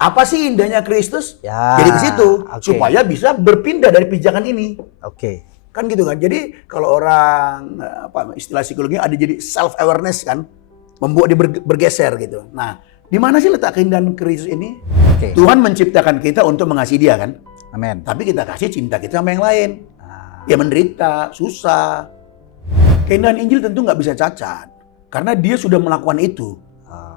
Apa sih indahnya Kristus? Ya, Jadi ke situ oke. supaya bisa berpindah dari pijakan ini. Oke. Kan gitu kan. Jadi kalau orang istilah psikologi ada jadi self awareness kan, membuat dia bergeser gitu. Nah, di mana sih letak keindahan Kristus ini? Oke. Tuhan menciptakan kita untuk mengasihi Dia kan. Amin. Tapi kita kasih cinta kita sama yang lain. Ah, Ya menderita, susah. Keindahan Injil tentu nggak bisa cacat. Karena dia sudah melakukan itu.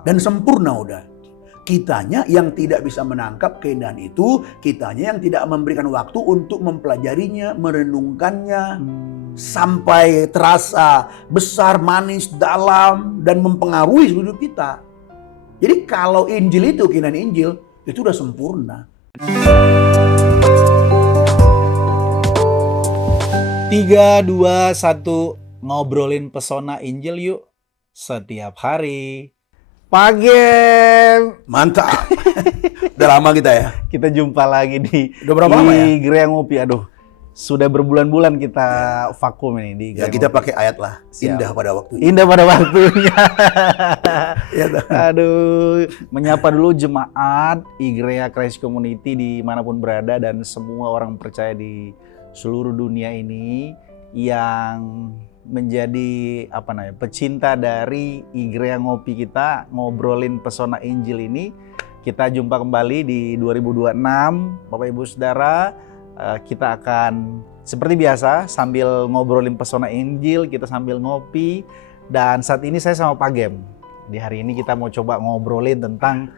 Dan sempurna udah. Kitanya yang tidak bisa menangkap keindahan itu, kitanya yang tidak memberikan waktu untuk mempelajarinya, merenungkannya, sampai terasa besar, manis, dalam, dan mempengaruhi hidup kita. Jadi kalau Injil itu, keindahan Injil, itu udah sempurna. 3, 2, 1, ngobrolin pesona Injil yuk. Setiap hari. Pagi. Mantap. Udah lama kita ya. Kita jumpa lagi di Udah berapa lama ya? Gereja Ngopi. Aduh, sudah berbulan-bulan kita vakum ini di Ya Gereja kita Ngopi. pakai ayat lah. Siap. Indah pada waktunya. Indah pada waktunya. Ya, Aduh, menyapa dulu jemaat Igrea Christ Community dimanapun berada dan semua orang percaya di seluruh dunia ini yang menjadi pecinta dari Igrea Ngopi kita, ngobrolin pesona Injil ini. Kita jumpa kembali di 2026, Bapak Ibu Saudara. Kita akan seperti biasa sambil ngobrolin pesona Injil, kita sambil ngopi. Dan saat ini saya sama Pak Gem. Di hari ini kita mau coba ngobrolin tentang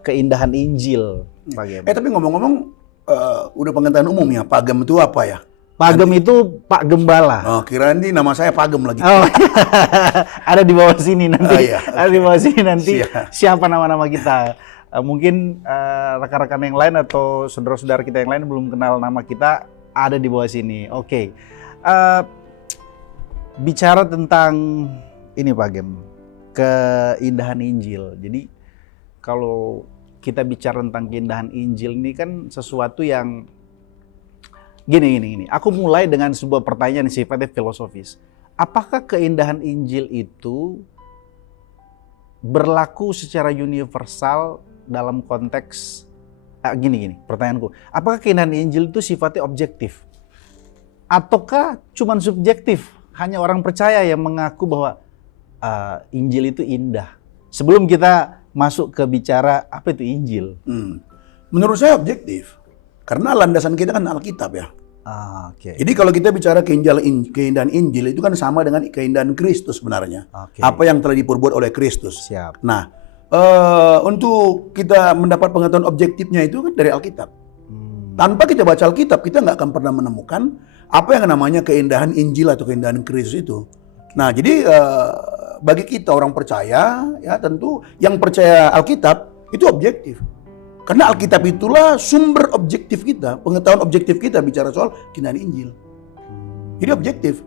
keindahan Injil, Pak Gem. tapi ngomong-ngomong, udah pengetahuan umum ya, Pagem itu apa ya? Pak Gem itu Pak Gembala. Oh, kirain ini nama saya Pagem lagi. Oh, ada di bawah sini nanti. Oh, iya, Ada di bawah sini nanti. Siap. Siapa nama-nama kita? Mungkin rekan-rekan yang lain atau saudara-saudara kita yang lain belum kenal nama kita, ada di bawah sini. Oke. Bicara tentang ini Pak Gem, keindahan Injil. Jadi kalau kita bicara tentang keindahan Injil ini kan sesuatu yang Gini. Aku mulai dengan sebuah pertanyaan yang sifatnya filosofis. Apakah keindahan Injil itu berlaku secara universal dalam konteks gini, pertanyaanku. Apakah keindahan Injil itu sifatnya objektif? Ataukah cuma subjektif? Hanya orang percaya yang mengaku bahwa Injil itu indah. Sebelum kita masuk ke bicara apa itu Injil. Menurut saya objektif. Karena landasan kita kan Alkitab ya. Oke. Jadi kalau kita bicara keindahan Injil itu kan sama dengan keindahan Kristus sebenarnya. Oke. Apa yang telah diperbuat oleh Kristus. Siap. Nah, untuk kita mendapat pengetahuan objektifnya itu kan dari Alkitab. Tanpa kita baca Alkitab, kita nggak akan pernah menemukan apa yang namanya keindahan Injil atau keindahan Kristus itu. Nah, jadi bagi kita orang percaya, ya tentu yang percaya Alkitab itu objektif. Karena Alkitab itulah sumber objektif kita, pengetahuan objektif kita bicara soal keindahan Injil. Jadi objektif.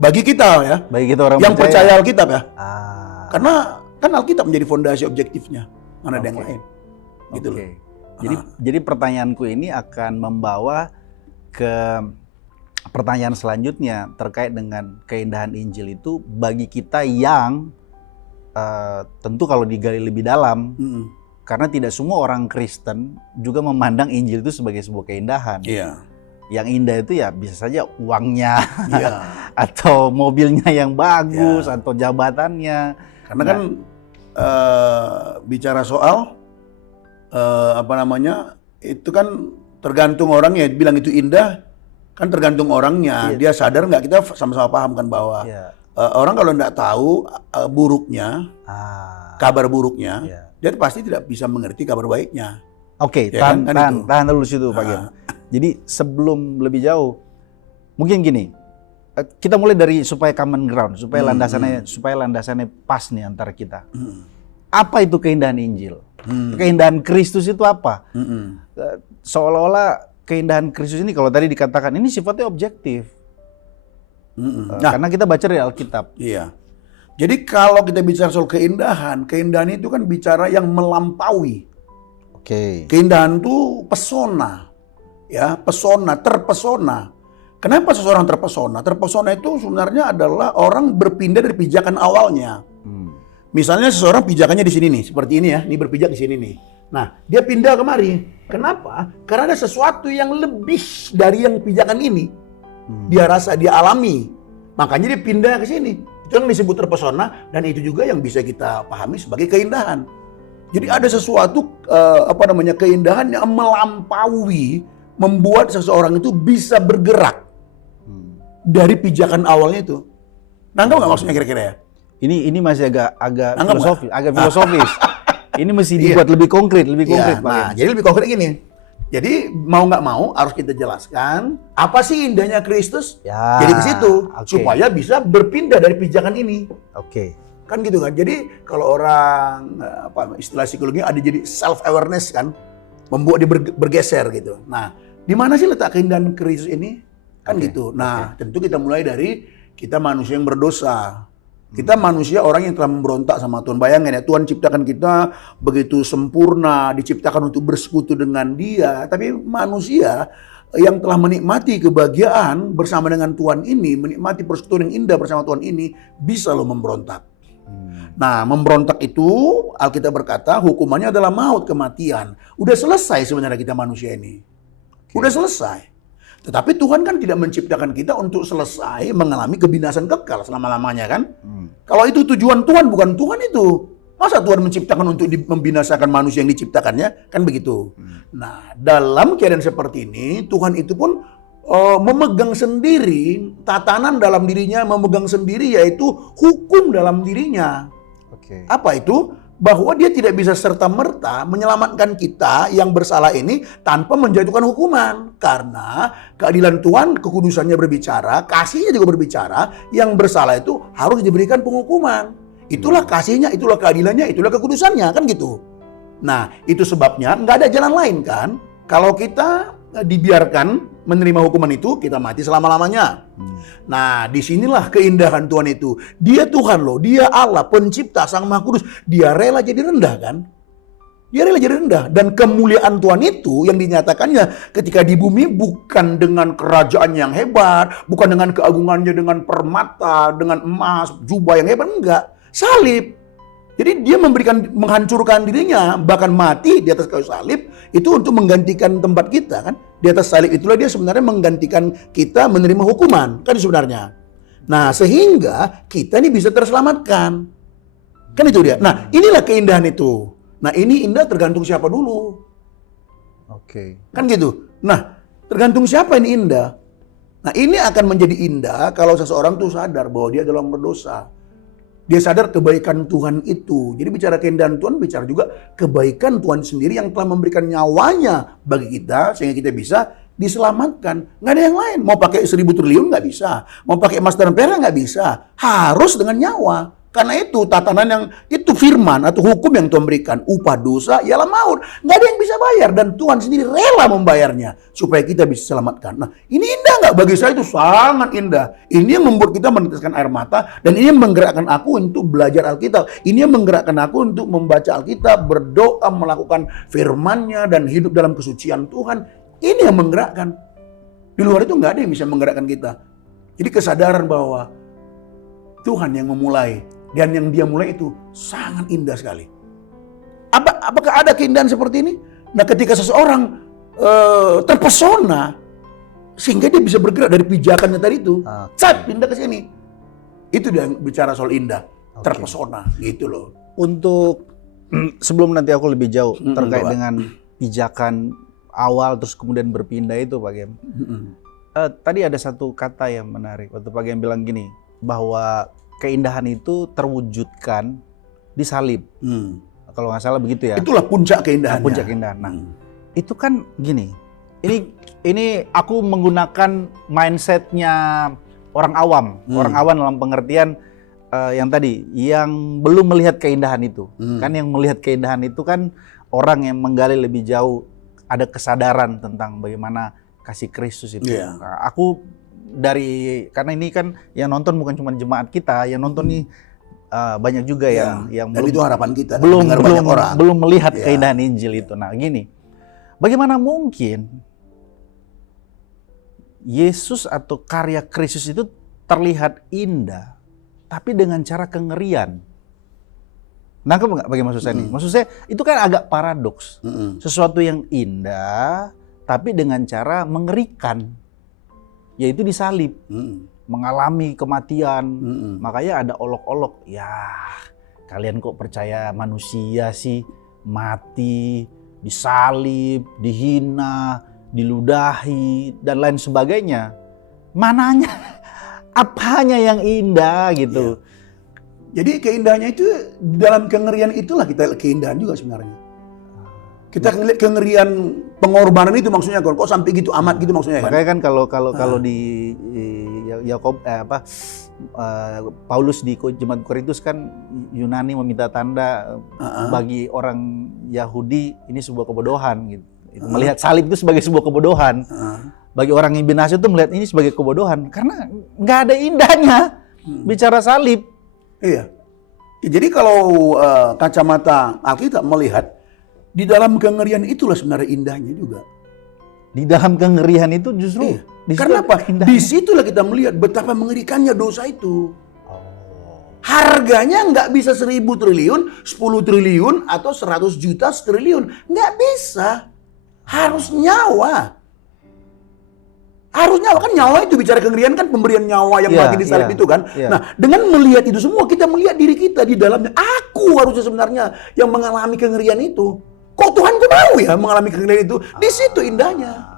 Bagi kita ya, Bagi kita orang yang percaya Alkitab ya. Karena Karena kan Alkitab menjadi fondasi objektifnya. Mana ada yang lain. Gitu loh. Jadi pertanyaanku ini akan membawa ke pertanyaan selanjutnya terkait dengan keindahan Injil itu bagi kita yang tentu kalau digali lebih dalam. Karena tidak semua orang Kristen juga memandang Injil itu sebagai sebuah keindahan. Iya. Yang indah itu ya bisa saja uangnya, Iya. atau mobilnya yang bagus, atau jabatannya. Karena kan bicara soal itu kan tergantung orangnya. Bilang itu indah, kan tergantung orangnya. Dia sadar nggak? Kita sama-sama paham kan bahwa orang kalau nggak tahu buruknya, kabar buruknya. Dia pasti tidak bisa mengerti kabar baiknya. Oke, Ya kan? tahan dulu situ Pak Gem. Jadi sebelum lebih jauh, mungkin gini, kita mulai dari supaya common ground, supaya landasannya pas nih antara kita. Apa itu keindahan Injil? Keindahan Kristus itu apa? Seolah-olah keindahan Kristus ini kalau tadi dikatakan ini sifatnya objektif. Karena kita baca dari Alkitab. Iya. Jadi kalau kita bicara soal keindahan itu kan bicara yang melampaui. Oke. Keindahan itu pesona. Ya, terpesona. Kenapa seseorang terpesona? Terpesona itu sebenarnya adalah orang berpindah dari pijakan awalnya. Misalnya seseorang pijakannya di sini nih, seperti ini ya, ini berpijak di sini nih. Nah, dia pindah kemari. Kenapa? Karena ada sesuatu yang lebih dari yang pijakan ini. Dia rasa, dia alami. Makanya dia pindah ke sini. Itu yang disebut terpesona, dan itu juga yang bisa kita pahami sebagai keindahan. Jadi ada sesuatu keindahan yang melampaui, membuat seseorang itu bisa bergerak dari pijakan awalnya itu. Nangkap nggak maksudnya kira-kira ya? Ini masih agak Nangkap filosofis. Ini mesti dibuat lebih konkret, Pak. Nah, jadi lebih konkret gini. Jadi mau nggak mau harus kita jelaskan apa sih indahnya Kristus. Ya, jadi ke situ supaya bisa berpindah dari pijakan ini. Oke. Kan gitu kan. Jadi kalau orang istilah psikologi ada jadi self awareness kan, membuat dia bergeser gitu. Nah, di mana sih letak keindahan Kristus ini? Kan gitu. Nah, tentu kita mulai dari kita manusia yang berdosa. Kita manusia orang yang telah memberontak sama Tuhan. Bayangin ya, Tuhan ciptakan kita begitu sempurna, diciptakan untuk bersekutu dengan Dia. Tapi manusia yang telah menikmati kebahagiaan bersama dengan Tuhan ini, menikmati persekutuan yang indah bersama Tuhan ini, bisa loh memberontak. Nah, memberontak itu Alkitab berkata hukumannya adalah maut, kematian. Udah selesai sebenarnya kita manusia ini. Udah selesai. Tetapi Tuhan kan tidak menciptakan kita untuk selesai mengalami kebinasan kekal selama-lamanya kan. Kalau itu tujuan Tuhan, bukan Tuhan itu. Masa Tuhan menciptakan untuk membinasakan manusia yang diciptakannya? Kan begitu. Nah, dalam keadaan seperti ini, Tuhan itu pun memegang sendiri tatanan dalam dirinya, memegang sendiri yaitu hukum dalam dirinya. Apa itu? Bahwa dia tidak bisa serta-merta menyelamatkan kita yang bersalah ini tanpa menjatuhkan hukuman. Karena keadilan Tuhan, kekudusannya berbicara, kasihnya juga berbicara, yang bersalah itu harus diberikan penghukuman. Itulah kasihnya, itulah keadilannya, itulah kekudusannya, kan gitu. Nah, itu sebabnya nggak ada jalan lain kan. Kalau kita dibiarkan menerima hukuman itu, kita mati selama-lamanya. Nah, disinilah keindahan Tuhan itu. Dia Tuhan loh, Dia Allah, pencipta, Sang Maha Kudus. Dia rela jadi rendah kan? Dia rela jadi rendah. Dan kemuliaan Tuhan itu yang dinyatakannya ketika di bumi bukan dengan kerajaan yang hebat, bukan dengan keagungannya, dengan permata, dengan emas, jubah yang hebat, enggak. Salib. Jadi dia menghancurkan dirinya, bahkan mati di atas kayu salib, itu untuk menggantikan tempat kita kan. Di atas salib itulah dia sebenarnya menggantikan kita menerima hukuman, kan sebenarnya. Nah, sehingga kita ini bisa terselamatkan. Kan itu dia. Nah, inilah keindahan itu. Nah, ini indah tergantung siapa dulu. Kan gitu. Nah, tergantung siapa ini indah. Nah, ini akan menjadi indah kalau seseorang tuh sadar bahwa dia adalah berdosa. Dia sadar kebaikan Tuhan itu. Jadi bicara keindahan Tuhan, bicara juga kebaikan Tuhan sendiri yang telah memberikan nyawanya bagi kita sehingga kita bisa diselamatkan. Nggak ada yang lain. Mau pakai 1000 triliun nggak bisa. Mau pakai emas dan perak nggak bisa. Harus dengan nyawa. Karena itu tatanan yang itu firman atau hukum yang Tuhan berikan. Upah dosa ialah maut. Nggak ada yang bisa bayar dan Tuhan sendiri rela membayarnya supaya kita bisa selamatkan. Nah, ini indah nggak? Bagi saya itu sangat indah. Ini yang membuat kita meneteskan air mata dan ini yang menggerakkan aku untuk belajar Alkitab. Ini yang menggerakkan aku untuk membaca Alkitab, berdoa, melakukan firman-Nya dan hidup dalam kesucian Tuhan. Ini yang menggerakkan. Di luar itu nggak ada yang bisa menggerakkan kita. Jadi kesadaran bahwa Tuhan yang memulai dan yang Dia mulai itu sangat indah sekali. Apakah ada keindahan seperti ini? Nah, ketika seseorang terpesona sehingga dia bisa bergerak dari pijakannya tadi itu, pindah ke sini. Itu dia bicara soal indah, terpesona gitu loh. Untuk sebelum nanti aku lebih jauh terkait dengan pijakan awal terus kemudian berpindah itu, Pak Gem. Tadi ada satu kata yang menarik waktu Pak Gem bilang gini, bahwa keindahan itu terwujudkan di salib. Kalau nggak salah begitu ya. Itulah puncak keindahan. Puncak keindahan. Nah, itu kan gini. Ini aku menggunakan mindsetnya orang awam. Orang awam dalam pengertian yang tadi, yang belum melihat keindahan itu. Kan yang melihat keindahan itu kan orang yang menggali lebih jauh, ada kesadaran tentang bagaimana kasih Kristus itu. Nah, aku karena ini kan yang nonton bukan cuma jemaat kita, yang nonton nih banyak juga yang belum, itu harapan kita belum melihat keindahan Injil itu. Nah, gini, bagaimana mungkin Yesus atau karya Kristus itu terlihat indah tapi dengan cara kengerian? Nangkep nggak bagi maksud saya nih? Maksud saya itu kan agak paradoks. Sesuatu yang indah tapi dengan cara mengerikan, yaitu disalib, mengalami kematian. Makanya ada olok-olok. Ya, kalian kok percaya manusia sih mati, disalib, dihina, diludahi dan lain sebagainya. Mananya? Apanya yang indah gitu? Iya. Jadi keindahannya itu dalam kengerian itulah kita keindahan juga sebenarnya. Kita ngeliat kengerian pengorbanan itu maksudnya kok sampai gitu amat gitu maksudnya kan. Makanya kan kalau di Yakob Paulus di jemaat Korintus kan Yunani meminta tanda bagi orang Yahudi ini sebuah kebodohan gitu. Melihat salib itu sebagai sebuah kebodohan. Bagi orang yang binasa itu melihat ini sebagai kebodohan karena nggak ada indahnya bicara salib. Iya. Ya, jadi kalau kacamata Alkitab melihat di dalam kengerian itulah sebenarnya indahnya juga. Di dalam kengerian itu justru Karena apa? Di situlah kita melihat betapa mengerikannya dosa itu. Harganya nggak bisa 1.000 triliun, 10 triliun, atau 100 juta triliun. Nggak bisa. Harus nyawa. Harus nyawa. Kan nyawa itu bicara kengerian kan pemberian nyawa yang mati di salib itu kan. Nah, dengan melihat itu semua kita melihat diri kita di dalamnya. Aku harusnya sebenarnya yang mengalami kengerian itu. Kok Tuhan tuh mau ya mengalami kengerian itu? Di situ indahnya.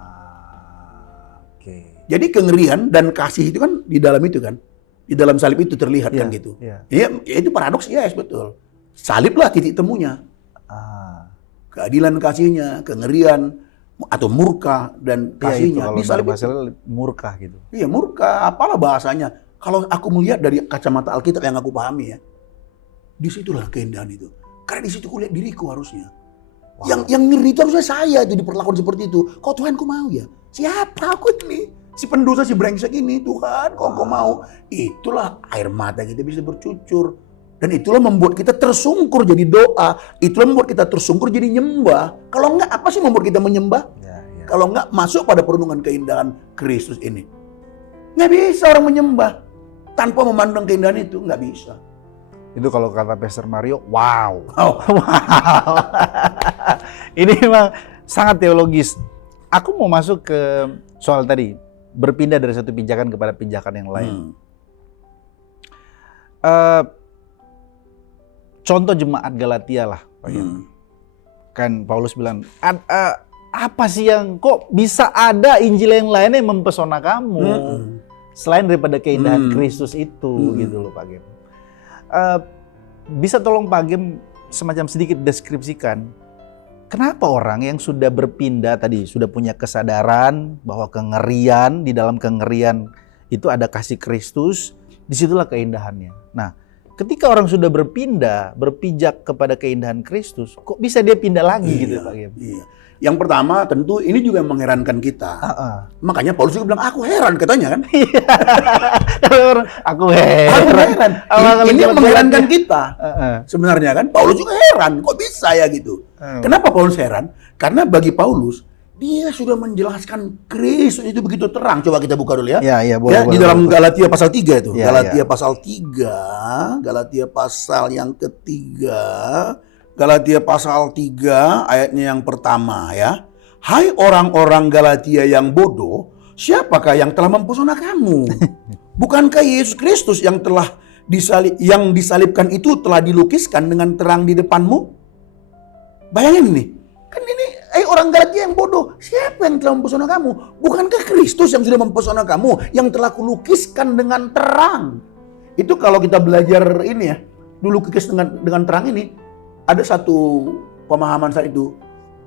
Jadi kengerian dan kasih itu kan di dalam itu kan. Di dalam salib itu terlihat kan gitu. Ya, itu paradoks, yes betul. Salib lah titik temunya. Keadilan kasihnya, kengerian, atau murka dan kasihnya. Itu, di salib itu murka gitu. Iya murka, apalah bahasanya. Kalau aku melihat dari kacamata Alkitab yang aku pahami ya. Disitulah keindahan itu. Karena di situ aku lihat diriku harusnya. Yang ngeri itu harusnya saya itu diperlakukan seperti itu. Kok Tuhan kok mau ya? Siapa aku ini? Si pendosa, si brengsek ini. Tuhan kok mau? Itulah air mata kita bisa bercucur. Dan itulah membuat kita tersungkur jadi doa. Itulah membuat kita tersungkur jadi nyembah. Kalau enggak, apa sih membuat kita menyembah? Kalau enggak masuk pada perenungan keindahan Kristus ini. Nggak bisa orang menyembah tanpa memandang keindahan itu. Nggak bisa. Itu kalau kata Pastor Mario, wow. Ini memang sangat teologis. Aku mau masuk ke soal tadi, berpindah dari satu pijakan kepada pijakan yang lain. Contoh jemaat Galatia lah, Pak. Kan Paulus bilang, apa sih yang kok bisa ada Injil yang lainnya yang mempesona kamu selain daripada keindahan Kristus itu, gitu loh Pak Gem. Bisa tolong Pak Gem semacam sedikit deskripsikan kenapa orang yang sudah berpindah tadi, sudah punya kesadaran bahwa kengerian, di dalam kengerian itu ada kasih Kristus, disitulah keindahannya. Nah, ketika orang sudah berpijak kepada keindahan Kristus, kok bisa dia pindah lagi gitu Pak Gem? Iya. Yang pertama tentu ini juga yang mengherankan kita. Makanya Paulus juga bilang, aku heran katanya kan. Aku heran. Ini yang mengherankan kita. Sebenarnya kan Paulus juga heran, kok bisa ya gitu. Kenapa Paulus heran? Karena bagi Paulus, dia sudah menjelaskan Kristus itu begitu terang. Coba kita buka dulu ya. Boleh, di dalam Galatia pasal 3 itu. Galatia pasal 3, Galatia pasal yang ketiga. Galatia pasal 3 ayatnya yang pertama ya. Hai orang-orang Galatia yang bodoh, siapakah yang telah mempesona kamu? Bukankah Yesus Kristus yang telah disalibkan itu telah dilukiskan dengan terang di depanmu? Bayangin nih, kan ini orang Galatia yang bodoh, siapa yang telah mempesona kamu? Bukankah Kristus yang sudah mempesona kamu, yang telah kulukiskan dengan terang? Itu kalau kita belajar ini ya, dulu lukis dengan terang ini, ada satu pemahaman saat itu.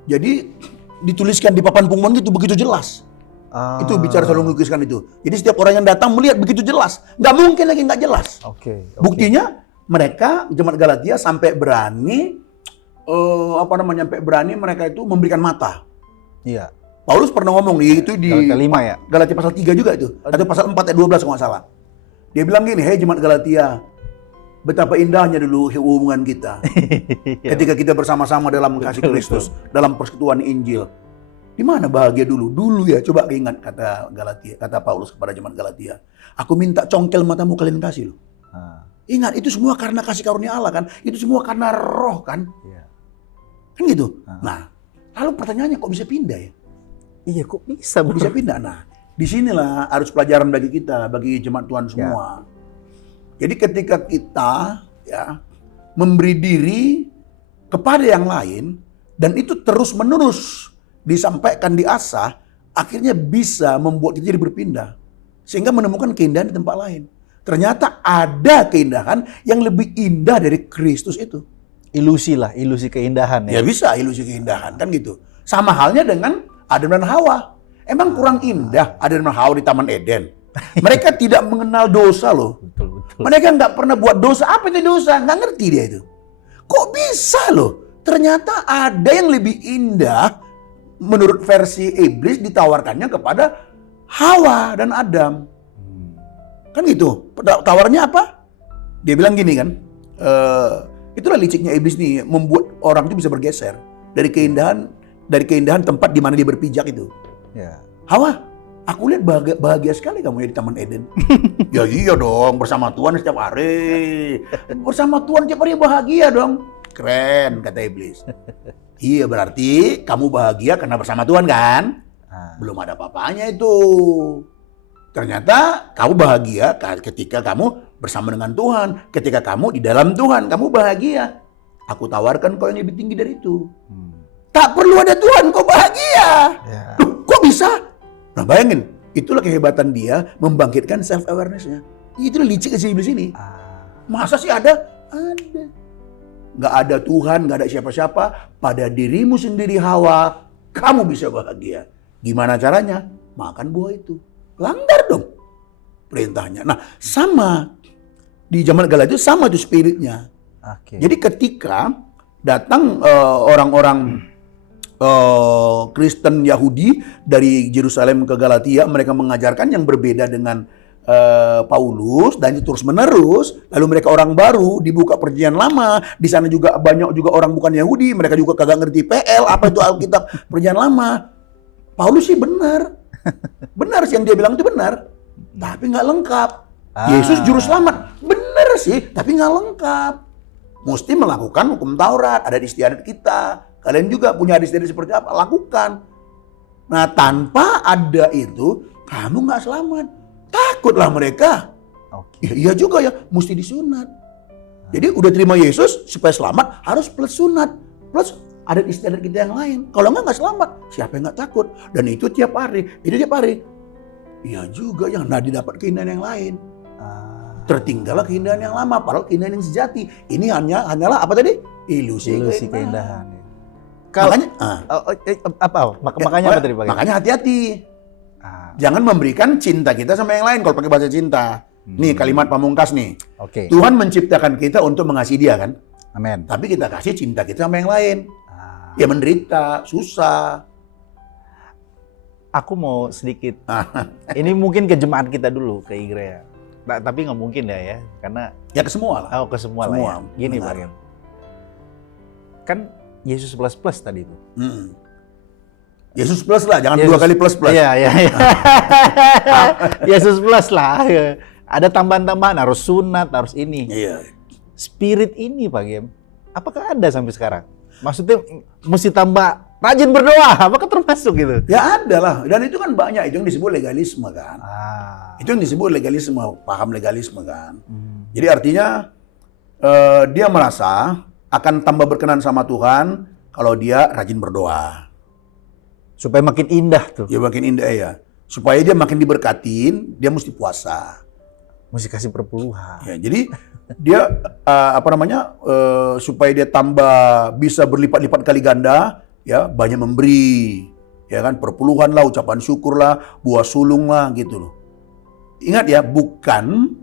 Jadi dituliskan di papan pengumuman itu begitu jelas. Itu bicara soal melukiskan itu. Jadi setiap orang yang datang melihat begitu jelas. Nggak mungkin lagi nggak jelas. Buktinya mereka jemaat Galatia sampai berani mereka itu memberikan mata. Iya. Paulus pernah ngomong itu di Galatia 5 ya. Galatia pasal 3 juga itu. Atau pasal 4 ayat 12 kalau nggak salah. Dia bilang gini, "Hei jemaat Galatia, betapa indahnya dulu hubungan kita ketika kita bersama-sama dalam kasih Kristus, dalam persekutuan Injil. Di mana bahagia dulu? Dulu ya, coba ingat kata Paulus kepada jemaat Galatia. Aku minta congkel matamu kalian kasih loh. Ingat, itu semua karena kasih karunia Allah kan. Itu semua karena roh kan. Iya. Kan gitu. Nah, lalu pertanyaannya kok bisa pindah ya? Iya, kok bisa, Kok bisa pindah? Nah, disinilah harus pelajaran bagi kita, bagi jemaat Tuhan semua. Jadi ketika kita ya memberi diri kepada yang lain dan itu terus-menerus disampaikan, diasah, akhirnya bisa membuat kita jadi berpindah. Sehingga menemukan keindahan di tempat lain. Ternyata ada keindahan yang lebih indah dari Kristus itu. Ilusi lah, ilusi keindahan ya. Ya bisa ilusi keindahan kan gitu. Sama halnya dengan Adam dan Hawa. Emang kurang indah Adam dan Hawa di Taman Eden? Mereka tidak mengenal dosa loh. Betul. Mereka nggak pernah buat dosa. Apa itu dosa? Nggak ngerti dia itu. Kok bisa loh? Ternyata ada yang lebih indah menurut versi iblis ditawarkannya kepada Hawa dan Adam. Kan gitu. Tawarnya apa? Dia bilang gini kan. Itulah liciknya iblis nih, membuat orang itu bisa bergeser dari keindahan tempat di mana dia berpijak itu. Ya. Hawa, aku lihat bahagia sekali kamu ya di Taman Eden. Ya iya dong, bersama Tuhan setiap hari. Bersama Tuhan setiap hari bahagia dong. Keren, kata iblis. Iya, berarti kamu bahagia karena bersama Tuhan kan? Belum ada apa-apanya itu. Ternyata kamu bahagia ketika kamu bersama dengan Tuhan. Ketika kamu di dalam Tuhan, kamu bahagia. Aku tawarkan kau yang lebih tinggi dari itu. Tak perlu ada Tuhan, kau bahagia. Ya. Loh, kok bisa? Nah bayangin, itulah kehebatan dia membangkitkan self-awareness-nya. Itulah licik si iblis ini. Masa sih ada? Ada. Gak ada Tuhan, gak ada siapa-siapa. Pada dirimu sendiri Hawa, kamu bisa bahagia. Gimana caranya? Makan buah itu. Langgar dong perintahnya. Nah sama di zaman Gala itu sama tuh spiritnya. Jadi ketika datang orang-orang Kristen Yahudi dari Yerusalem ke Galatia, mereka mengajarkan yang berbeda dengan Paulus dan itu terus menerus. Lalu mereka orang baru, dibuka perjanjian lama. Di sana juga banyak juga orang bukan Yahudi, mereka juga kagak ngerti PL apa itu Alkitab perjanjian lama. Paulus sih benar. Benar sih yang dia bilang itu benar, tapi nggak lengkap. Yesus juru selamat, benar sih, tapi nggak lengkap. Mesti melakukan hukum Taurat, ada di istiadat kita. Kalian juga punya istiadat seperti apa? Lakukan. Nah tanpa ada itu, kamu nggak selamat. Takutlah mereka. Ya, iya juga ya, mesti disunat. Jadi udah terima Yesus supaya selamat harus plus sunat, plus ada istiadat kita yang lain. Kalau nggak selamat, siapa yang nggak takut? Dan itu tiap hari, itu tiap hari. Iya juga yang nggak didapat keindahan yang lain. Tertinggallah keindahan yang lama, padahal keindahan yang sejati. Ini hanyalah apa tadi? Ilusi keindahan. Makanya, makanya apa tadi Pak? Makanya hati-hati. Jangan memberikan cinta kita sama yang lain kalau pakai bahasa cinta. Nih kalimat pamungkas nih. Tuhan menciptakan kita untuk mengasihi Dia kan? Amin. Tapi kita kasih cinta kita sama yang lain. Ya menderita, susah. Aku mau sedikit. Ini mungkin ke jemaat kita dulu, ke Igrea. Tapi nggak mungkin ya, karena ya ke semua lah. Oh, ke semua lah ya. Gini Pak Gem. Kan Yesus plus tadi itu. Yesus plus lah, jangan dua kali plus. Iya. Yesus plus lah. Ada tambahan-tambahan, harus sunat, harus ini. Iya. Spirit ini Pak Gem, apakah ada sampai sekarang? Maksudnya mesti tambah rajin berdoa, apakah termasuk gitu? Ya ada lah, dan itu kan banyak, itu yang disebut legalisme kan. Itu yang disebut legalisme, paham legalisme kan. Jadi artinya dia merasa akan tambah berkenan sama Tuhan kalau dia rajin berdoa. Supaya makin indah tuh. Ya makin indah ya. Supaya dia makin diberkatin, dia mesti puasa. Mesti kasih perpuluhan. Ya, jadi dia supaya dia tambah bisa berlipat-lipat kali ganda, ya banyak memberi, ya kan, perpuluhan lah, ucapan syukur lah, buah sulung lah gitu loh. Ingat ya, bukan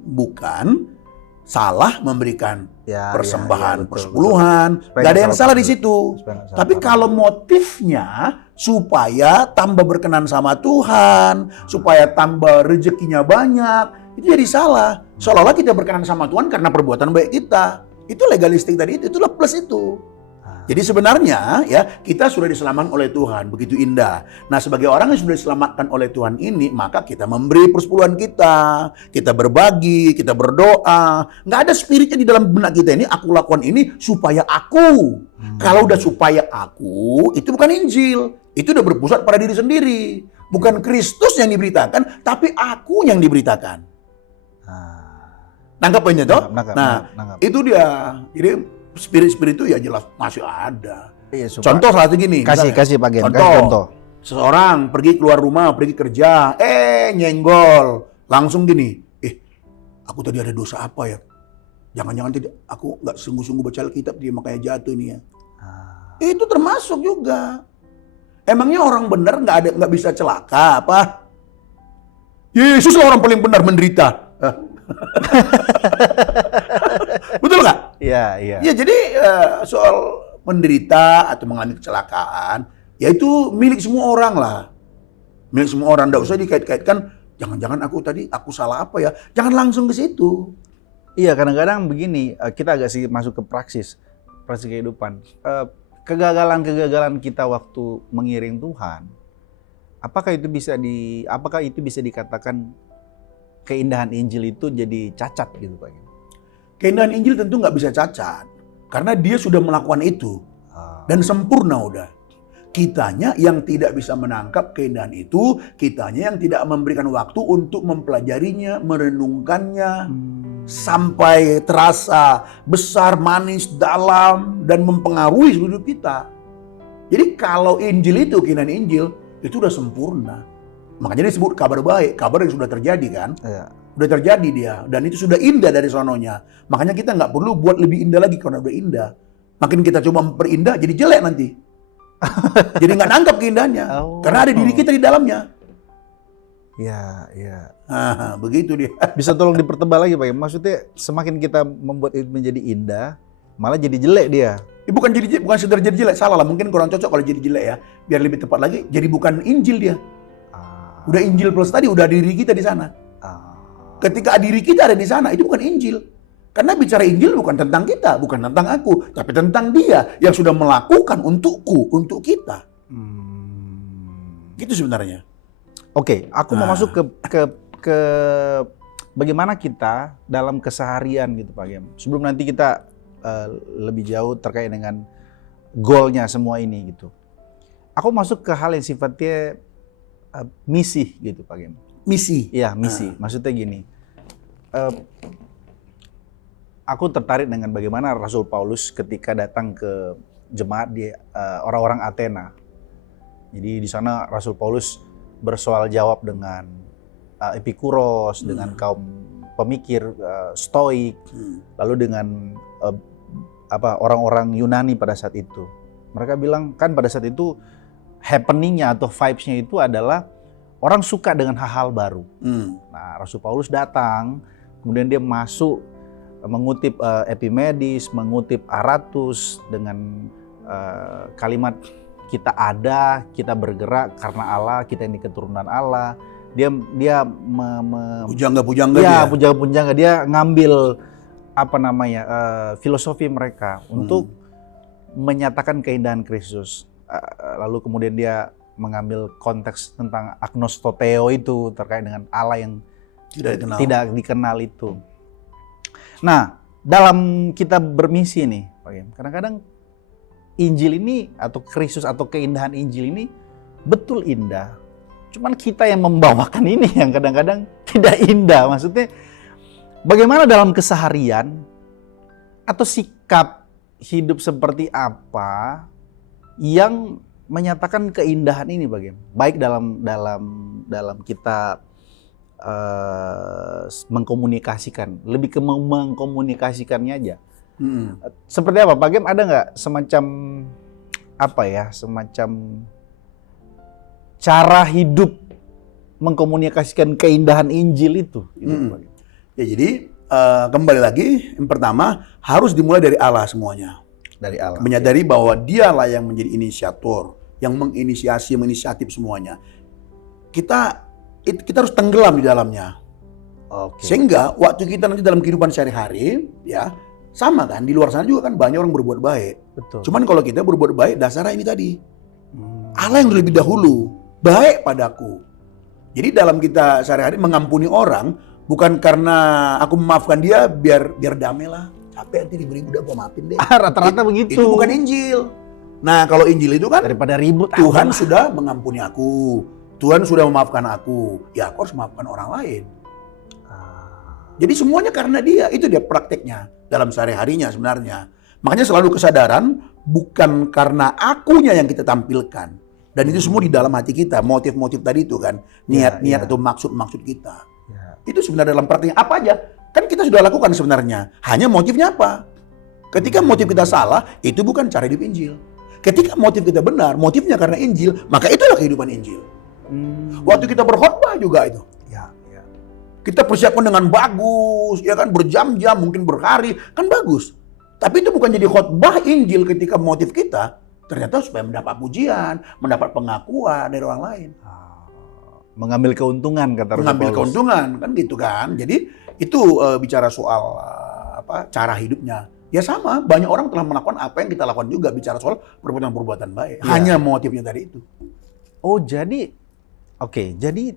salah memberikan persembahan, persepuluhan, nggak ada yang salah di situ. Tapi kalau motifnya supaya tambah berkenan sama Tuhan, supaya tambah rezekinya banyak, itu jadi salah. Seolah-olah kita berkenan sama Tuhan karena perbuatan baik kita. Itu legalistik tadi, itulah plus itu. Jadi sebenarnya ya kita sudah diselamatkan oleh Tuhan, begitu indah. Nah sebagai orang yang sudah diselamatkan oleh Tuhan ini, maka kita memberi persepuluhan kita berbagi, kita berdoa. Nggak ada spiritnya di dalam benak kita ini, aku lakukan ini supaya aku. Kalau udah supaya aku, itu bukan Injil. Itu udah berpusat pada diri sendiri. Bukan Kristus yang diberitakan, tapi aku yang diberitakan. Nangkap poinnya toh? Nangkap. Itu dia. Jadi spirit-spirit itu ya jelas masih ada. Iya, Contoh salah satu gini. Kasih Pak Gen, contoh. Seseorang pergi keluar rumah, pergi kerja, nyenggol. Langsung gini, aku tadi ada dosa apa ya? Jangan-jangan tadi aku nggak sungguh-sungguh baca Alkitab, dia makanya jatuh nih ya. Itu termasuk juga. Emangnya orang benar nggak bisa celaka apa? Yesus lah orang paling benar menderita. Betul nggak? Iya. Ya jadi soal menderita atau mengalami kecelakaan, ya itu milik semua orang lah. Milik semua orang, nggak usah dikait-kaitkan. Jangan-jangan aku salah apa ya? Jangan langsung ke situ. Iya, kadang-kadang begini, kita agak sih masuk ke praksi kehidupan. Kegagalan kita waktu mengiring Tuhan, apakah itu bisa dikatakan keindahan Injil itu jadi cacat gitu Pak? Keindahan Injil tentu nggak bisa cacat, karena dia sudah melakukan itu dan sempurna udah. Kitanya yang tidak bisa menangkap keindahan itu, kitanya yang tidak memberikan waktu untuk mempelajarinya, merenungkannya, sampai terasa besar, manis, dalam, dan mempengaruhi seluruh hidup kita. Jadi kalau Injil itu, keindahan Injil, itu udah sempurna. Makanya disebut kabar baik, kabar yang sudah terjadi kan. Iya. Udah terjadi dia, dan itu sudah indah dari sononya. Makanya kita nggak perlu buat lebih indah lagi karena udah indah. Makin kita coba memperindah, jadi jelek nanti. Jadi nggak nangkap keindahannya, karena ada diri kita di dalamnya. Iya. Begitu dia. Bisa tolong dipertebal lagi Pak? Maksudnya semakin kita membuat itu menjadi indah, malah jadi jelek dia. Bukan sekedar jadi jelek, salah lah. Mungkin kurang cocok kalau jadi jelek ya. Biar lebih tepat lagi, jadi bukan Injil dia. Udah Injil plus tadi, udah diri kita di sana. Ketika diri kita ada di sana, itu bukan Injil. Karena bicara Injil bukan tentang kita, bukan tentang aku, tapi tentang Dia yang sudah melakukan untukku, untuk kita. Gitu sebenarnya. Oke, aku mau masuk ke bagaimana kita dalam keseharian gitu Pak Gem. Sebelum nanti kita lebih jauh terkait dengan goalnya semua ini gitu. Aku masuk ke hal yang sifatnya misi gitu Pak Gem. Misi? Iya, misi. Maksudnya gini, aku tertarik dengan bagaimana Rasul Paulus ketika datang ke jemaat di orang-orang Athena. Jadi di sana Rasul Paulus bersoal jawab dengan Epikuros, dengan kaum pemikir Stoik, lalu dengan orang-orang Yunani pada saat itu. Mereka bilang kan pada saat itu happeningnya atau vibes-nya itu adalah orang suka dengan hal-hal baru. Nah, Rasul Paulus datang, kemudian dia masuk mengutip Epimedis, mengutip Aratus dengan kalimat kita ada, kita bergerak karena Allah, kita ini keturunan Allah. Dia pujangga-pujangga ya, pujangga-pujangga dia ngambil filosofi mereka untuk menyatakan keindahan Kristus. Lalu kemudian dia mengambil konteks tentang agnostoteo itu terkait dengan Allah yang tidak dikenal itu. Nah, dalam kita bermisi nih, Pak Gem, kadang-kadang Injil ini atau Kristus atau keindahan Injil ini betul indah. Cuman kita yang membawakan ini yang kadang-kadang tidak indah. Maksudnya bagaimana dalam keseharian atau sikap hidup seperti apa yang menyatakan keindahan ini Pak Gem? Baik dalam kita mengkomunikasikan, lebih ke mengkomunikasikannya aja. Seperti apa Pak Gem? Ada nggak semacam cara hidup mengkomunikasikan keindahan Injil itu? Ya jadi kembali lagi, yang pertama harus dimulai dari Allah semuanya. Dari Allah. Menyadari bahwa Dialah yang menjadi inisiator, yang menginisiatif semuanya. Kita harus tenggelam di dalamnya. Sehingga waktu kita nanti dalam kehidupan sehari-hari, ya, Sama kan, di luar sana juga kan banyak orang berbuat baik. Betul. Cuman kalau kita berbuat baik, dasarnya ini tadi. Allah yang lebih dahulu, baik padaku. Jadi dalam kita sehari-hari mengampuni orang, bukan karena aku memaafkan dia biar damai lah. Capek nanti diberi udah gua maafin deh. Rata-rata begitu. Itu bukan Injil. Nah kalau Injil itu kan Daripada ribut. Tuhan sudah mengampuni aku. Tuhan sudah memaafkan aku. Ya aku harus memaafkan orang lain. Jadi semuanya karena dia. Itu dia prakteknya dalam sehari-harinya sebenarnya. Makanya selalu kesadaran bukan karena akunya yang kita tampilkan. Dan itu semua di dalam hati kita. Motif-motif tadi itu kan. Niat-niat atau maksud-maksud kita. Itu sebenarnya dalam prakteknya apa aja. Kan kita sudah lakukan sebenarnya. Hanya motifnya apa? Ketika motif kita salah, itu bukan cara hidup Injil. Ketika motif kita benar, motifnya karena Injil, maka itulah kehidupan Injil. Waktu kita berkhotbah juga itu. Kita persiapkan dengan bagus, ya kan, berjam-jam, mungkin berhari, kan bagus. Tapi itu bukan jadi khotbah Injil ketika motif kita ternyata supaya mendapat pujian, mendapat pengakuan dari orang lain. Mengambil keuntungan kata Rasul Mengambil Paulus. keuntungan, kan gitu kan. Jadi itu bicara soal cara hidupnya. Ya sama, banyak orang telah melakukan apa yang kita lakukan juga, bicara soal perbuatan-perbuatan baik. Hanya motifnya tadi itu. Oh jadi, oke, jadi,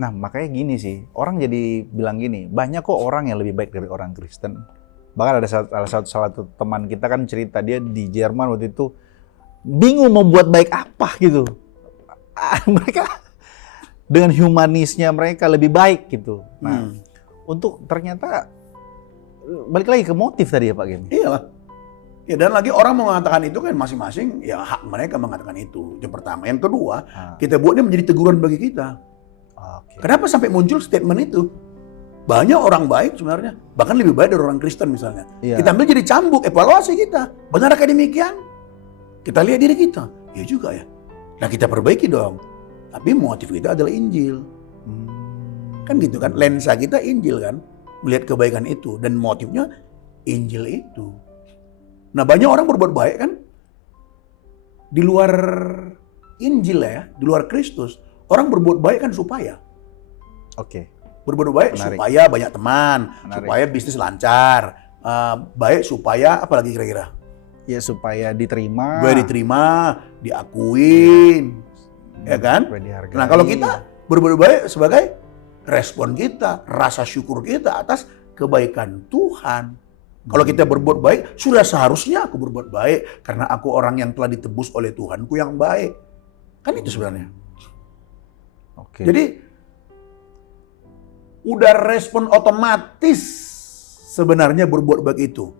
nah makanya gini sih, orang jadi bilang gini, banyak kok orang yang lebih baik dari orang Kristen. Bahkan ada salah satu teman kita kan cerita, dia di Jerman waktu itu bingung mau buat baik apa gitu. Mereka dengan humanisnya mereka lebih baik gitu. Nah, untuk ternyata balik lagi ke motif tadi ya Pak Gem. Iyalah. Ya dan lagi orang mengatakan itu kan masing-masing ya hak mereka mengatakan itu. Yang pertama, yang kedua, kita buatnya menjadi teguran bagi kita. Kenapa sampai muncul statement itu? Banyak orang baik sebenarnya, bahkan lebih baik dari orang Kristen misalnya. Kita ambil jadi cambuk, evaluasi kita. Benarkah demikian? Kita lihat diri kita. Ya juga ya. Nah kita perbaiki dong. Tapi motif kita adalah Injil. Kan gitu kan, lensa kita Injil kan. Melihat kebaikan itu. Dan motifnya Injil itu. Nah banyak orang berbuat baik kan. Di luar Injil ya, di luar Kristus. Orang berbuat baik kan supaya. Berbuat baik supaya banyak teman. Supaya bisnis lancar. Baik supaya apa lagi kira-kira? Ya supaya diterima. Supaya diterima, diakuin. Ya kan? Nah kalau kita berbuat baik sebagai respon kita, rasa syukur kita atas kebaikan Tuhan. Kalau kita berbuat baik, sudah seharusnya aku berbuat baik. Karena aku orang yang telah ditebus oleh Tuhanku yang baik. Kan itu sebenarnya. Jadi, udah respon otomatis sebenarnya berbuat baik itu.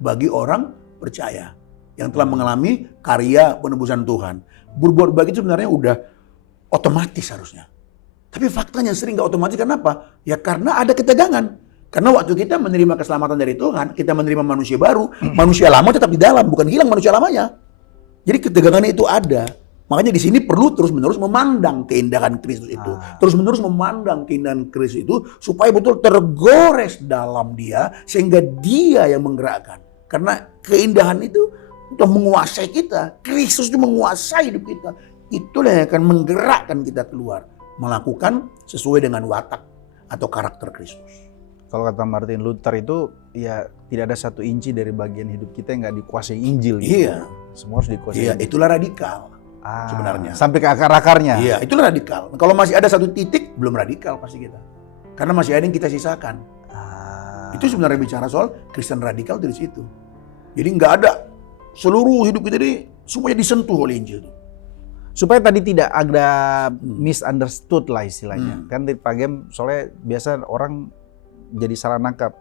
Bagi orang percaya. Yang telah mengalami karya penebusan Tuhan. Berbuat baik itu sebenarnya udah otomatis harusnya. Tapi faktanya sering gak otomatis, kenapa? Ya karena ada ketegangan. Karena waktu kita menerima keselamatan dari Tuhan, kita menerima manusia baru, manusia lama tetap di dalam, bukan hilang manusia lamanya. Jadi ketegangan itu ada. Makanya di sini perlu terus-menerus memandang keindahan Kristus itu. Terus-menerus memandang keindahan Kristus itu supaya betul tergores dalam dia sehingga dia yang menggerakkan. Karena keindahan itu sudah menguasai kita. Kristus itu menguasai hidup kita. Itulah yang akan menggerakkan kita keluar. Melakukan sesuai dengan watak atau karakter Kristus. Kalau kata Martin Luther itu ya tidak ada satu inci dari bagian hidup kita yang nggak dikuasai Injil. Gitu. Iya. Semua harus dikuasai. Iya, itulah radikal. Sebenarnya. Sampai ke akar-akarnya. Iya, itulah radikal. Kalau masih ada satu titik, belum radikal pasti kita. Karena masih ada yang kita sisakan. Itu sebenarnya bicara soal Kristen radikal dari situ. Jadi nggak ada seluruh hidup kita ini semuanya disentuh oleh Injil. Supaya tadi tidak ada misunderstood lah istilahnya. Kan di Pak Gem soalnya biasa orang jadi salah nangkap.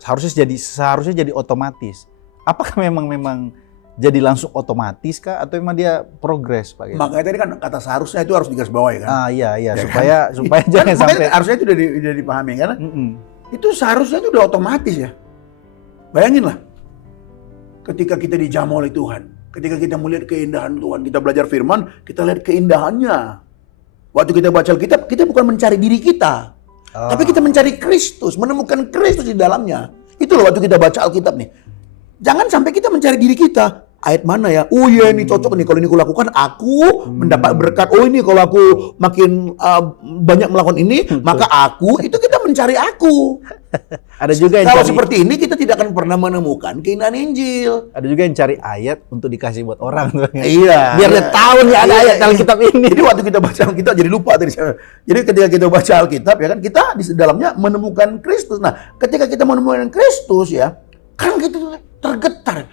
Seharusnya jadi otomatis. Apakah memang jadi langsung otomatis kah atau memang dia progres Pak Gem? Makanya tadi kan kata seharusnya itu harus digarisbawahi kan. Iya ya supaya kan? supaya jangan kan, sampai harusnya itu udah dipahami kan. Itu seharusnya itu udah otomatis ya. Bayangin lah. Ketika kita dijamah oleh Tuhan, ketika kita melihat keindahan Tuhan, kita belajar firman, kita lihat keindahannya. Waktu kita baca Alkitab, kita bukan mencari diri kita. Tapi kita mencari Kristus, menemukan Kristus di dalamnya. Itu loh waktu kita baca Alkitab nih. Jangan sampai kita mencari diri kita. ayat mana ya? Oh iya ini cocok nih, kalau ini aku lakukan aku mendapat berkat. Oh ini kalau aku makin banyak melakukan ini, maka aku itu kita mencari aku. Ada juga yang Kalau cari, seperti ini kita tidak akan pernah menemukan keindahan Injil. ada juga yang cari ayat untuk dikasih buat orang. Iya. Biar dia tahu nih ada ayat dalam kitab ini. Jadi waktu kita baca Alkitab jadi lupa tadi. Jadi ketika kita baca Alkitab ya kan kita di dalamnya menemukan Kristus. Nah, ketika kita menemukan Kristus ya, kan kita tergetar.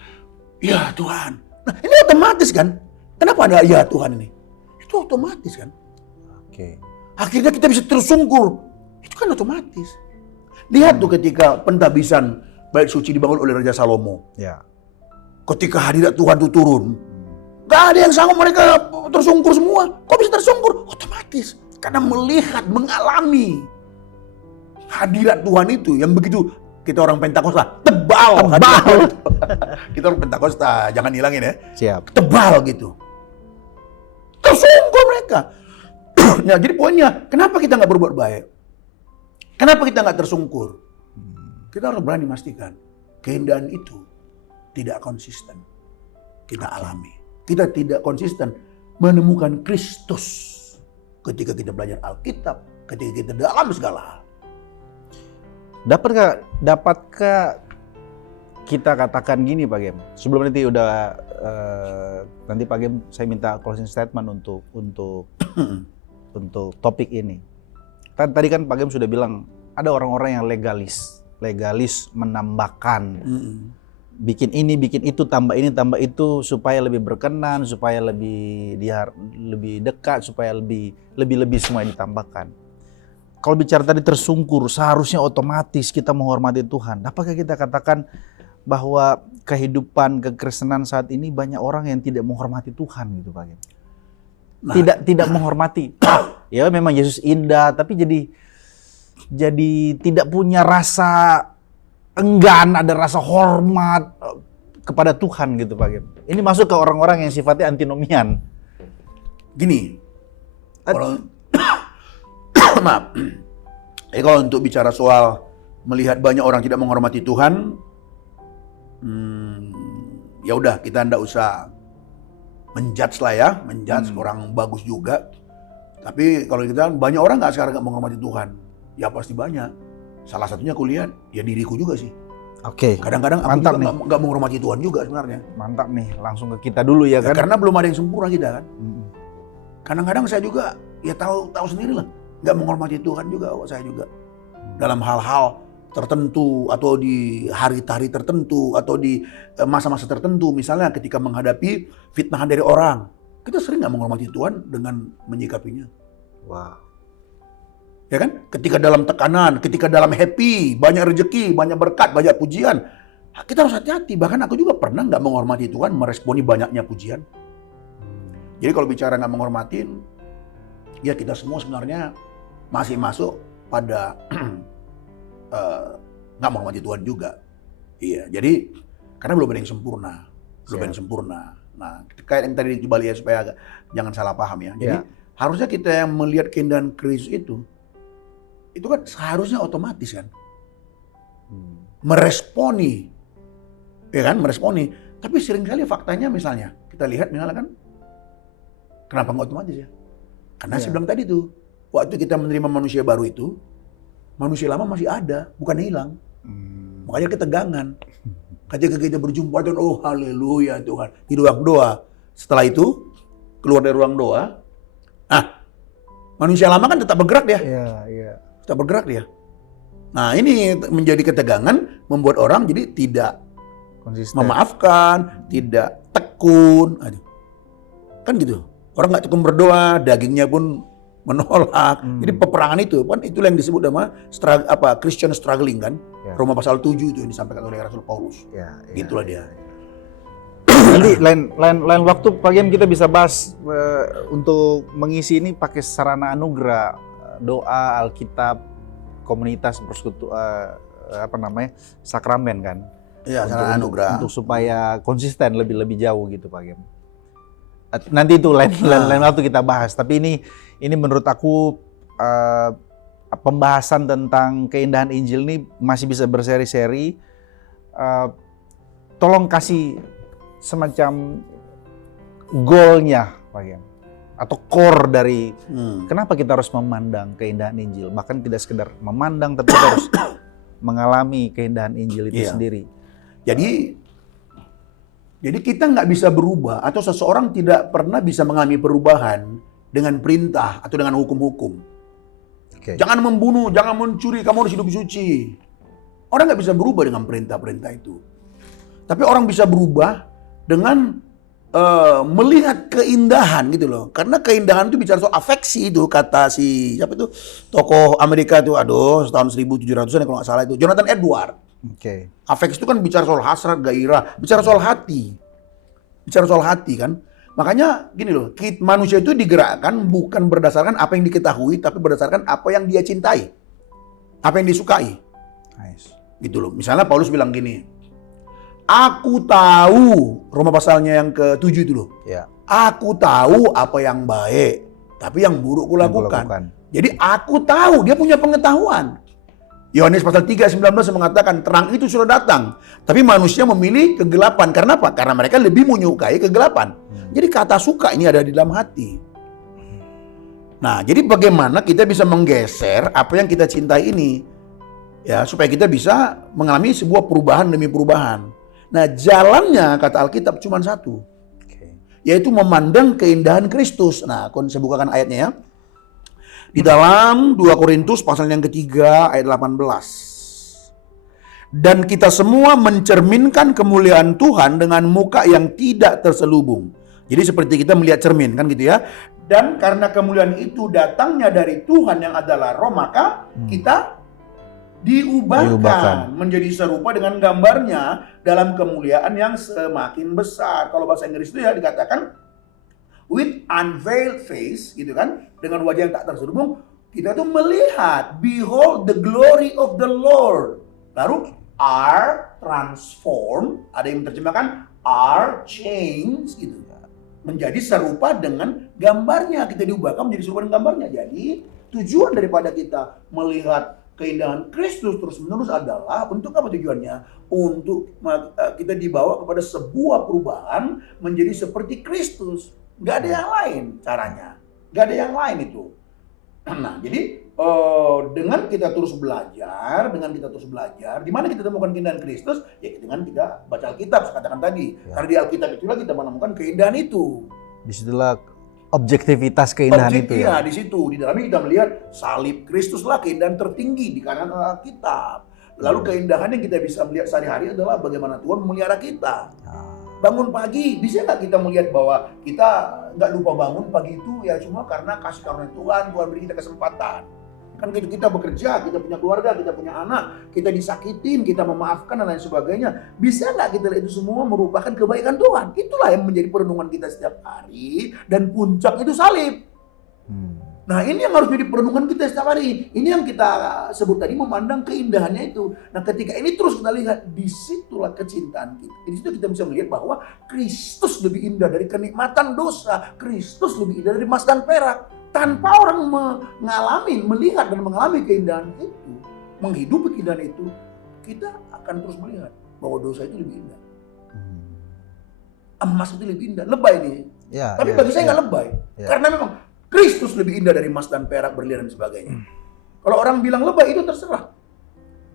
Ya Tuhan. Nah, ini otomatis kan? Kenapa ada ya Tuhan ini? Itu otomatis kan? Oke. Akhirnya kita bisa tersungkur. Itu kan otomatis. Lihat tuh ketika pentabisan bait suci dibangun oleh Raja Salomo. Ya. Ketika hadirat Tuhan itu turun, gak ada yang sanggup, mereka tersungkur semua. Kok bisa tersungkur? Otomatis. Karena melihat, mengalami hadirat Tuhan itu yang begitu. Kita orang Pentakosta, tebal. Kita orang Pentakosta, jangan hilangin ya. Siap. Tebal gitu. Tersungkur mereka. Nah, jadi poinnya, kenapa kita nggak berbuat baik? Kenapa kita nggak tersungkur? Kita harus berani memastikan keindahan itu tidak konsisten kita alami. Kita tidak konsisten menemukan Kristus ketika kita belajar Alkitab, ketika kita dalam segala hal. Dapatkah kita katakan gini Pak Gem? Sebelum nanti udah nanti Pak Gem saya minta closing statement untuk topik ini. Tadi kan Pak Gem sudah bilang ada orang-orang yang legalis menambahkan, bikin ini, bikin itu, tambah ini, tambah itu supaya lebih berkenan, supaya lebih dekat, supaya lebih semua ditambahkan. Kalau bicara tadi tersungkur, seharusnya otomatis kita menghormati Tuhan. Apakah kita katakan bahwa kehidupan kekristenan saat ini banyak orang yang tidak menghormati Tuhan gitu Pak Gem? Nah, tidak menghormati. Ya memang Yesus indah, tapi jadi tidak punya rasa enggan, ada rasa hormat kepada Tuhan gitu Pak Gem. Ini masuk ke orang-orang yang sifatnya antinomian. Gini, kalau maaf, kalau untuk bicara soal melihat banyak orang tidak menghormati Tuhan, ya udah kita ndak usah menjudge lah ya, menjudge orang bagus juga. Tapi kalau kita banyak orang nggak sekarang nggak menghormati Tuhan, ya pasti banyak. Salah satunya aku lihat ya diriku juga sih. Oke. Kadang-kadang aku Mantap juga nggak menghormati Tuhan juga sebenarnya. Mantap nih, langsung ke kita dulu ya kan. Karena belum ada yang sempurna kita kan. Kadang-kadang saya juga ya tahu sendiri lah, nggak menghormati Tuhan juga kok saya juga. Dalam hal-hal tertentu atau di hari-hari tertentu atau di masa-masa tertentu, misalnya ketika menghadapi fitnah dari orang, kita sering nggak menghormati Tuhan dengan menyikapinya. Wah. Ya kan? Ketika dalam tekanan, ketika dalam happy, banyak rezeki, banyak berkat, banyak pujian, kita harus hati-hati. Bahkan aku juga pernah nggak menghormati Tuhan, meresponi banyaknya pujian. Jadi kalau bicara nggak menghormatin, ya kita semua sebenarnya masih masuk pada nggak menghormati Tuhan juga. Iya, jadi karena belum ada yang sempurna, belum ada yang sempurna. Nah, kayak yang tadi di Bali ya, supaya jangan salah paham ya. Jadi harusnya kita yang melihat keindahan Kristus itu kan seharusnya otomatis kan, meresponi, ya kan, meresponi. Tapi seringkali faktanya misalnya kita lihat misalnya kan, kenapa nggak otomatis ya? Karena saya bilang tadi tuh, waktu kita menerima manusia baru itu, manusia lama masih ada, bukan hilang. Makanya ketegangan. Ketika kita berjumpa Tuhan, oh haleluya Tuhan, di ruang doa. Setelah itu, keluar dari ruang doa, manusia lama kan tetap bergerak dia. Iya. Tetap bergerak dia. Nah ini menjadi ketegangan, membuat orang jadi tidak Konsisten. memaafkan, tidak tekun. Aduh. Kan gitu. Orang nggak tekun berdoa, dagingnya pun menolak. Jadi peperangan itu kan itulah yang disebut nama Christian struggling kan. Ya. Roma pasal 7 itu yang disampaikan oleh Rasul Paulus. Ya. Gitulah dia. Nanti lain waktu Pak Gem kita bisa bahas untuk mengisi ini pakai sarana anugerah, doa, Alkitab, komunitas persekutuan sakramen kan. Iya, sarana anugerah. Untuk supaya konsisten lebih jauh gitu Pak Gem. Nanti itu lain waktu kita bahas. Tapi ini menurut aku pembahasan tentang keindahan Injil ini masih bisa berseri-seri. Tolong kasih semacam goalnya, Pak Gem, atau core dari kenapa kita harus memandang keindahan Injil, bahkan tidak sekedar memandang, tapi kita harus mengalami keindahan Injil itu sendiri. Jadi kita nggak bisa berubah, atau seseorang tidak pernah bisa mengalami perubahan dengan perintah atau dengan hukum-hukum. Jangan membunuh, jangan mencuri, kamu harus hidup suci. Orang nggak bisa berubah dengan perintah-perintah itu. Tapi orang bisa berubah dengan melihat keindahan gitu loh. Karena keindahan itu bicara soal afeksi, itu kata si siapa itu tokoh Amerika itu, tahun 1700-an kalau nggak salah itu, Jonathan Edwards. Afeksi itu kan bicara soal hasrat, gairah, bicara soal hati. Bicara soal hati kan. Makanya gini loh, manusia itu digerakkan bukan berdasarkan apa yang diketahui, tapi berdasarkan apa yang dia cintai. Apa yang disukai. Gitu loh. Misalnya Paulus bilang gini, aku tahu, Roma pasalnya yang ke-7 itu loh. Aku tahu apa yang baik, tapi yang buruk kulakukan. Jadi aku tahu, dia punya pengetahuan. Yohanes pasal 3:19 mengatakan terang itu sudah datang, tapi manusia memilih kegelapan. Karena apa? Karena mereka lebih menyukai kegelapan. Jadi kata suka ini ada di dalam hati. Nah, jadi bagaimana kita bisa menggeser apa yang kita cintai ini, ya, supaya kita bisa mengalami sebuah perubahan demi perubahan. Nah, jalannya kata Alkitab cuma satu, yaitu memandang keindahan Kristus. Nah, saya bukakan ayatnya ya. Di dalam 2 Korintus pasal yang ketiga ayat 18. Dan kita semua mencerminkan kemuliaan Tuhan dengan muka yang tidak terselubung. Jadi seperti kita melihat cermin kan gitu ya. Dan karena kemuliaan itu datangnya dari Tuhan yang adalah Roh, maka kita diubahkan menjadi serupa dengan gambarnya dalam kemuliaan yang semakin besar. Kalau bahasa Inggris itu ya dikatakan with unveiled face, gitu kan, dengan wajah yang tak terselubung, kita tuh melihat, behold the glory of the Lord. Lalu are transformed, ada yang menerjemahkan are changed, gitu, menjadi serupa dengan gambarnya. Kita diubahkan menjadi serupa dengan gambarnya. Jadi tujuan daripada kita melihat keindahan Kristus terus menerus adalah untuk apa tujuannya? Untuk kita dibawa kepada sebuah perubahan menjadi seperti Kristus. Gak ada yang lain caranya, gak ada yang lain itu. Nah, jadi dengan kita terus belajar, di mana kita temukan keindahan Kristus? Ya dengan kita baca Alkitab, saya katakan tadi. Karena di Alkitab itulah kita menemukan keindahan itu. Disitulah objektivitas keindahan itu ya. Di situ, di dalamnya kita melihat salib Kristus lah keindahan tertinggi di kanan Alkitab. Lalu keindahan yang kita bisa melihat sehari-hari adalah bagaimana Tuhan memelihara kita. Bangun pagi, bisa nggak kita melihat bahwa kita nggak lupa bangun pagi itu ya cuma karena kasih karunia Tuhan beri kita kesempatan. Kan kita bekerja, kita punya keluarga, kita punya anak, kita disakitin, kita memaafkan dan lain sebagainya. Bisa nggak kita lihat itu semua merupakan kebaikan Tuhan? Itulah yang menjadi perenungan kita setiap hari, dan puncak itu salib. Nah, ini yang harus jadi perenungan kita setiap hari. Ini yang kita sebut tadi memandang keindahannya itu. Nah, ketika ini terus kita lihat, disitulah kecintaan kita. Di situ kita bisa melihat bahwa Kristus lebih indah dari kenikmatan dosa. Kristus lebih indah dari emas dan perak. Tanpa orang melihat dan mengalami keindahan itu, menghidupi keindahan itu, kita akan terus melihat bahwa dosa itu lebih indah. Emas itu lebih indah. Lebay nih. Tapi bagi saya nggak lebay. Karena memang Kristus lebih indah dari emas dan perak, berlian dan sebagainya. Kalau orang bilang lebay, itu terserah.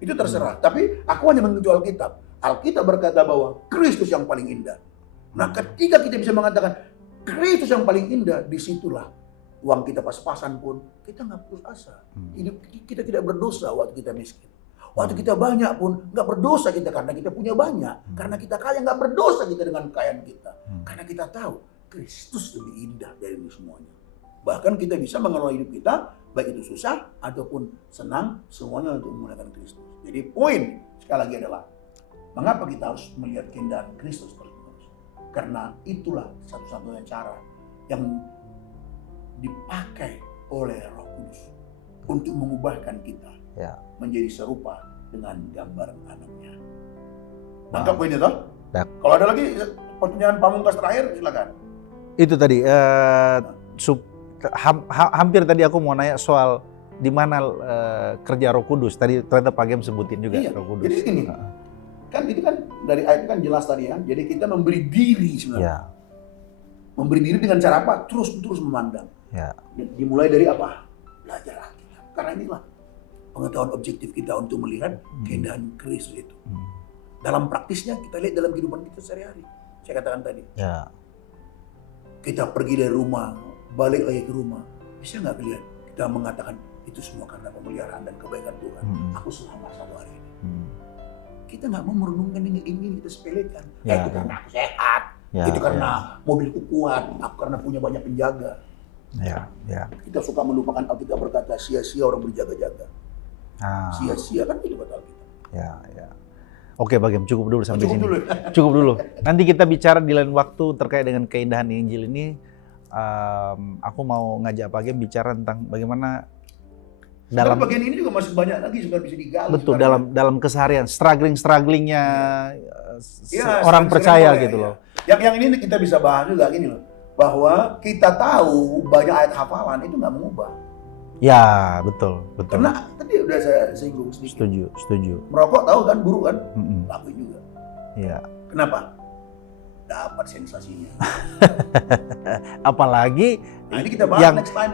Itu terserah. Tapi aku hanya menuju Alkitab. Alkitab berkata bahwa Kristus yang paling indah. Nah, ketika kita bisa mengatakan Kristus yang paling indah, disitulah uang kita pas-pasan pun kita nggak putus asa. Kita tidak berdosa waktu kita miskin. Waktu kita banyak pun nggak berdosa kita karena kita punya banyak. Karena kita kaya nggak berdosa kita dengan kekayaan kita. Karena kita tahu Kristus lebih indah dari itu semuanya. Bahkan kita bisa mengelola hidup kita, baik itu susah ataupun senang, semuanya untuk memuliakan Kristus. Jadi poin sekali lagi adalah, mengapa kita harus melihat keindahan Kristus terus-menerus? Karena itulah satu-satunya cara yang dipakai oleh Roh Kudus untuk mengubahkan kita menjadi serupa dengan gambar anaknya. Tangkap poinnya toh? Kalau ada lagi pertanyaan pamungkas terakhir, silakan. Itu tadi hampir tadi aku mau nanya soal di mana kerja Roh Kudus. Tadi ternyata Pak Gem sebutin juga Roh Kudus. Jadi ini Kan itu kan dari ayat kan jelas tadi ya. Jadi kita memberi diri sebenarnya. Ya, Memberi diri dengan cara apa? Terus memandang. ya, Dimulai dari apa? Belajar Alkitab. Karena inilah pengetahuan objektif kita untuk melihat keindahan Kristus itu. Dalam praktisnya kita lihat dalam kehidupan kita sehari-hari. Saya katakan tadi. ya, Kita pergi dari rumah, balik lagi ke rumah. Bisa nggak kalian? Kita mengatakan itu semua karena pemeliharaan dan kebaikan Tuhan. Aku selamat satu hari ini. Kita nggak mau merenungkan ini kita sepelekan. Ya, Itu karena aku sehat. ya, Itu karena mobilku kuat. Aku karena punya banyak penjaga. ya, ya. Kita suka melupakan Alkitab berkata sia-sia orang berjaga-jaga. Ah, Sia-sia kan itu kata Alkitab. ya, ya. Oke, Bagem, cukup dulu sampai Cukup sini. dulu. Cukup dulu. Nanti kita bicara di lain waktu terkait dengan keindahan Injil ini. Aku mau ngajak Bagem bicara tentang bagaimana dalam bagian ini juga masih banyak lagi juga bisa digali. betul sebenarnya. dalam keseharian strugglingnya Iya, orang sering-sering percaya boleh, gitu ya. loh. Yang ini kita bisa bahas juga gini loh, bahwa kita tahu banyak ayat hafalan itu nggak mengubah. Ya, betul. Karena tadi udah saya singgung sedikit. Setuju. Merokok tahu kan buruk kan? Mm-mm. Lakuin juga. Iya. Kenapa? Dapat sensasinya. Apalagi Nah ini kita bahas next time.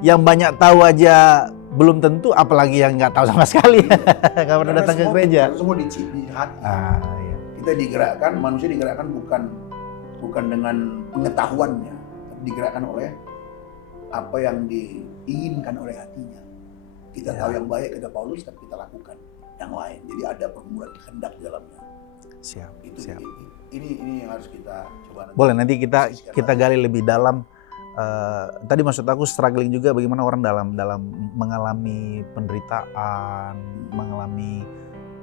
yang banyak tahu aja belum tentu, apalagi yang nggak tahu sama sekali. Nggak pernah Karena datang ke semua- gereja. karena semua di hati. Iya. Kita digerakkan, manusia digerakkan bukan dengan pengetahuannya, tapi digerakkan oleh apa yang diinginkan oleh hatinya. Kita tahu yang baik kata Paulus, tapi kita lakukan yang lain. Jadi ada pergumulan kehendak di dalamnya. Siap. Ini yang harus kita coba. Boleh nanti kita diskusikan gali lebih dalam. Tadi maksud aku struggling juga bagaimana orang dalam mengalami penderitaan, mengalami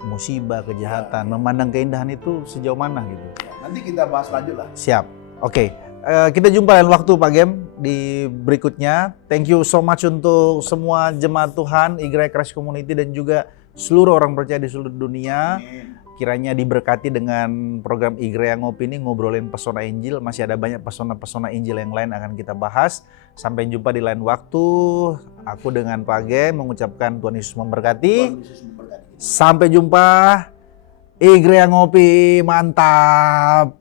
musibah, kejahatan, memandang keindahan itu sejauh mana gitu. Ya, nanti kita bahas lanjut lah. Siap. Oke. Kita jumpa lain waktu Pak Gem di berikutnya. Thank you so much untuk semua jemaat Tuhan, Igreja Christ Community dan juga seluruh orang percaya di seluruh dunia. Amin. Kiranya diberkati dengan program Igreja Ngopi ini, ngobrolin pesona Injil. Masih ada banyak pesona-pesona Injil yang lain akan kita bahas. Sampai jumpa di lain waktu. Aku dengan Pak Gem mengucapkan Tuhan Yesus memberkati. Tuhan Yesus memberkati kita. Sampai jumpa. Igreja Ngopi, mantap.